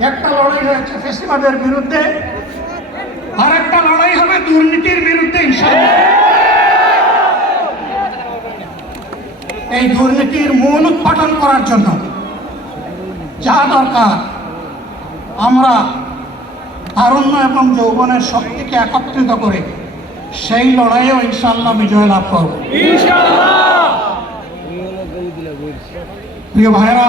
একটা লড়াই হয়েছে ফেসিবাদের বিরুদ্ধে আর একটা লড়াই হবে দুর্নীতির বিরুদ্ধে এই দুর্নীতির মূল উৎপাদন করার জন্য যা দরকার আমরা তারুণ্য এবং যৌবনের শক্তিকে একত্রিত করে সেই লড়াইয়েও ইনশাল্লাহ বিজয় লাভ করব। প্রিয় ভাইরা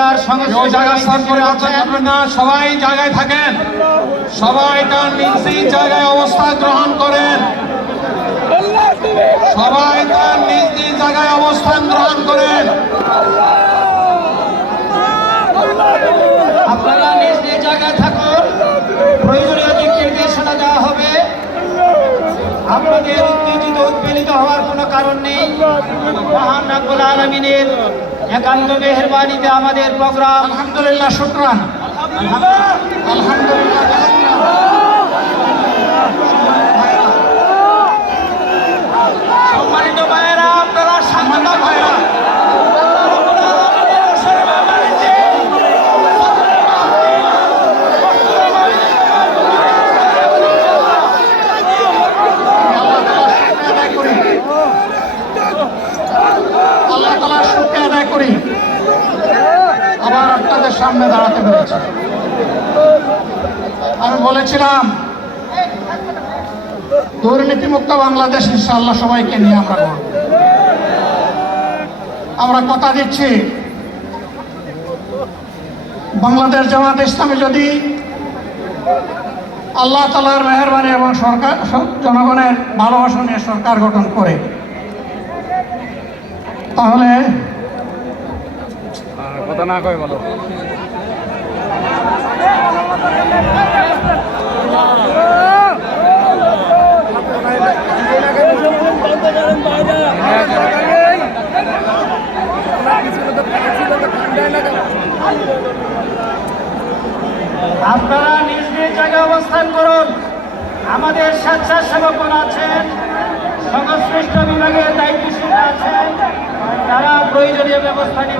কিছু দেখার সঙ্গে কেউ জায়গা স্থান পরিবর্তন করবেন না সবাই জায়গায় থাকেন। সবাই তার নিজ জায়গায় অবস্থান গ্রহণ করেন। সবাই তার নিজ নিজ জায়গায় অবস্থান গ্রহণ করেন। আপনারা নিজ নিজ জায়গায় থাকুন। প্রয়োজনীয় হবে। আপনাদের উত্তেজিত, উৎপীড়িত হওয়ার কোনো কারণ নেই। মহান রাব্বুল আলমিনের একান্ত মেহরবানিতে আমাদের প্রোগ্রাম। আলহামদুলিল্লাহ শুক্রান। আলহামদুলিল্লাহ সম্মানিত ভাইয়েরা আপনারা সম্মানিত ভাইয়েরা আল্লাহ তালার শুক্রিয়া আদায় করি আবার আপনাদের সামনে দাঁড়াতে পেরেছি আমি বলেছিলাম, দুর্নীতিমুক্ত বাংলাদেশ ইনশাআল্লাহ সবাইকে নিয়ে আমরা আমরা কথা দিচ্ছি, বাংলাদেশ জামাত ইসলামী যদি আল্লাহ তালার মেহরবানি এবং সরকার, জনগণের ভালোবাসা নিয়ে সরকার গঠন করে, তাহলে কথা না কয় বলো আপনারা নিজ নিজ জায়গায় অবস্থান করুন আমাদের স্বেচ্ছাসেবকগণ আছেন সংশ্লিষ্ট বিভাগের দায়িত্বশীল আছেন তারা প্রয়োজনীয় ব্যবস্থা নেবেন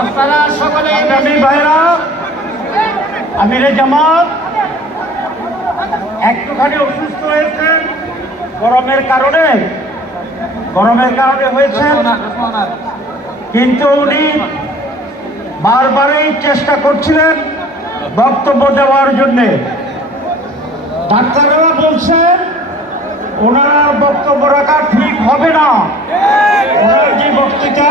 আপনারা সকলে ভাইরা আমিরে জামাত একটুখানি অসুস্থ হয়েছেন গরমের কারণে। গরমের কারণে হয়েছে কিন্তু উনি বারবারই চেষ্টা করছিলেন বক্তব্য দেওয়ার জন্যে। ডাক্তাররা বলছেন ওনার বক্তব্য রাখা ঠিক হবে না। ওনার যে বক্তৃতা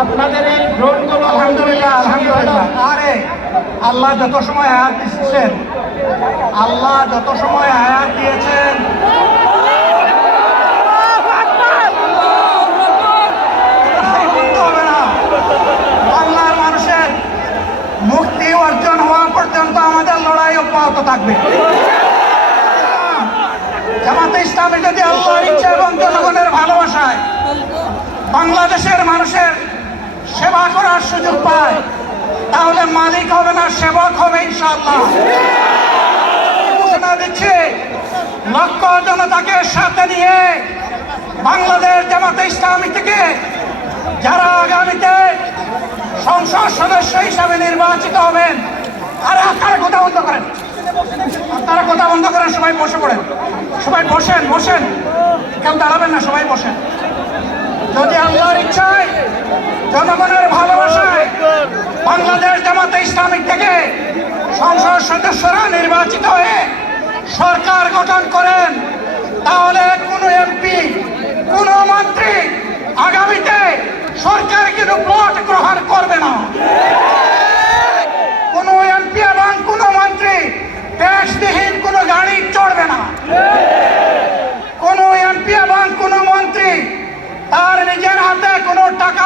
আপনাদের এই ড্রোনগুলো আলহামদুলিল্লাহ আলহামদুলিল্লাহ। আরে, আল্লাহ যত সময় আয়াত দিচ্ছেন আল্লাহ যত সময় আয়াত দিয়েছেন। মুক্তি অর্জন হওয়া পর্যন্ত আমাদের লড়াই অব্যাহত থাকবে। জামাতে ইসলামী যদি আল্লাহর ইচ্ছা এবং জনগণের ভালোবাসায় বাংলাদেশের মানুষের সেবা করার সুযোগ পায়, তাহলে মালিক হবে না, সেবক হবে ইনশাআল্লাহ। ঘোষণা দিচ্ছে, লক্ষ জনতাকে সাথে নিয়ে বাংলাদেশ জামাতে ইসলামী থেকে যারা আগামীতে সংসদ সদস্য হিসাবে নির্বাচিত হবেন আরে আপনারা কথা বন্ধ করেন। আপনারা কথা বন্ধ করেন সবাই বসে পড়েন। সবাই বসেন বসেন। কেউ দাঁড়াবেন না, সবাই বসেন। যদি আল্লাহর ইচ্ছায়, জনগণের ভালোবাসায় বাংলাদেশ জামাতে ইসলামিক থেকে সংসদ সদস্যরা নির্বাচিত হয়ে সরকার গঠন করেন, তাহলে কোনো এমপি কোনো মন্ত্রী আগামীতে সরকার কিন্তু ভোট গ্রহণ করবে না কোনো এমপি এবং কোনো মন্ত্রী ট্যাক্সবিহীন কোনো গাড়ি চড়বে না কোনো এমপি এবং কোনো মন্ত্রী তার নিজের হাতে কোনো টাকা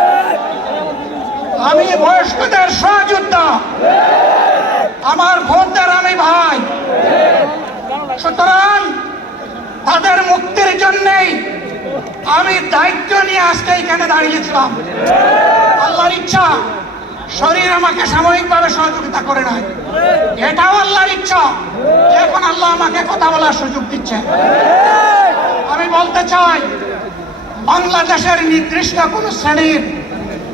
আমি বয়স্কদের সহযোদ্ধা। আমার ভোটদের আমি ভাই। সুতরাং তাদের মুক্তির জন্যেই আমি দায়িত্ব নিয়ে আজকে এখানে দাঁড়িয়েছিলাম আল্লাহর ইচ্ছা, শরীর আমাকে সাময়িকভাবে সহযোগিতা করে নাই। এটাও আল্লাহর ইচ্ছা এখন আল্লাহ আমাকে কথা বলার সুযোগ দিচ্ছে। আমি বলতে চাই, বাংলাদেশের নির্দিষ্ট কোন শ্রেণির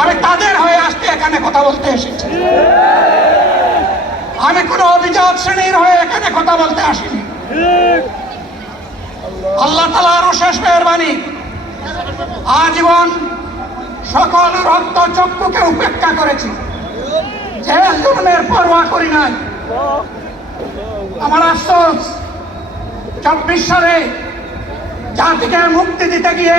আমি তাদের হয়ে আসতে এখানে কথা বলতে এসেছি। আমি কোনো অভিজাত শ্রেণির হয়ে এখানে কথা বলতে আসিনি। আল্লাহ তালা আরও শেষ মেহরবানি। আজীবন সকল রক্ত চক্ষুকে উপেক্ষা করেছি। জেল জন্মের পরোয়া করি নাই। আমার আফসোস চব্বিশ সালে জাতিকে মুক্তি দিতে গিয়ে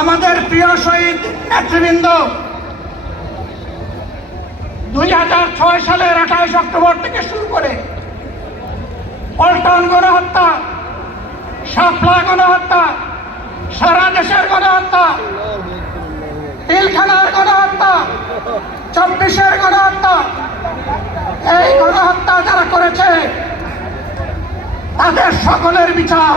আমাদের প্রিয় শহীদ নেতৃবৃন্দ, দুই হাজার ছয় সালের আঠাইশ অক্টোবর থেকে শুরু করে পল্টন গণহত্যা, শাপলা গণহত্যা, সারা দেশের গণহত্যা পিলখানার গণহত্যা, চব্বিশের গণহত্যা, এই গণহত্যা যারা করেছে, তাদের সকলের বিচার।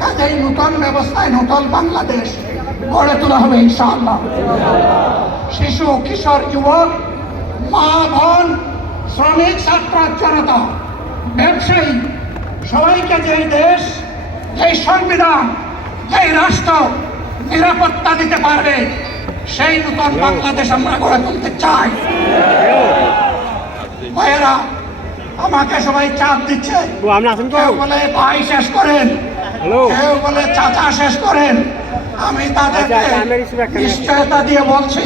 কাজেই নূতন ব্যবস্থায় নূতন বাংলাদেশ গড়ে তোলা হবে ইনশাআল্লাহ। শিশু কিশোর যুবক মা বোন শ্রমিক ছাত্র জনতা ব্যবসায়ী সবাইকে যেই দেশ যেই সংবিধান যেই রাষ্ট্র নিরাপত্তা দিতে পারবে সেই নূতন বাংলাদেশ আমরা গড়ে তুলতে চাই। ভাইয়েরা আমাকে সবাই চাপ দিচ্ছে। বলে ভাই শেষ করেন। কেউ বলে চাচা শেষ করেন। আমি তাদেরকে আচ্ছা, আচ্ছা, নিশ্চয়তা দিয়ে বলছি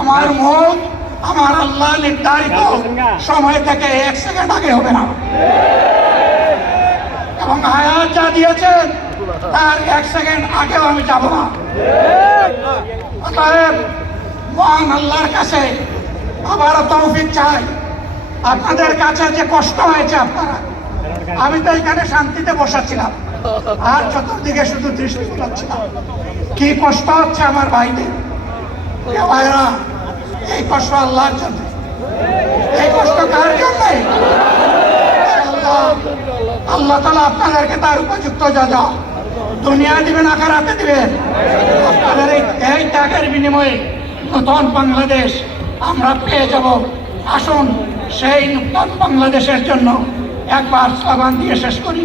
আমার মুখ আমার আল্লাহ নির্ধারিত সময় থেকে এক সেকেন্ড আগে হবে না। এবং হায়াত যা দিয়েছেন তার এক সেকেন্ড আগেও আমি যাব না। অতএব মহান আল্লাহর কাছে আবারও তৌফিক চাই। আপনাদের কাছে যে কষ্ট হয়েছে আপনারা আমি তো এখানে শান্তিতে বসাছিলাম। আর চতুর্দিকে শুধু দৃষ্টি না। কি কষ্ট হচ্ছে আমার ভাইদের। ভাইরা এই কষ্ট আল্লাহর জন্য। এই কষ্ট কার জন্য? আল্লাহ তালা আপনাদেরকে তার উপযুক্ত যা যা দুনিয়া দিবেন আকারাতে দিবেন। আপনাদের এই ত্যাগের বিনিময়ে নতুন বাংলাদেশ আমরা পেয়ে যাব। আসুন সেই নতুন বাংলাদেশের জন্য একবার স্লোগান দিয়ে শেষ করি।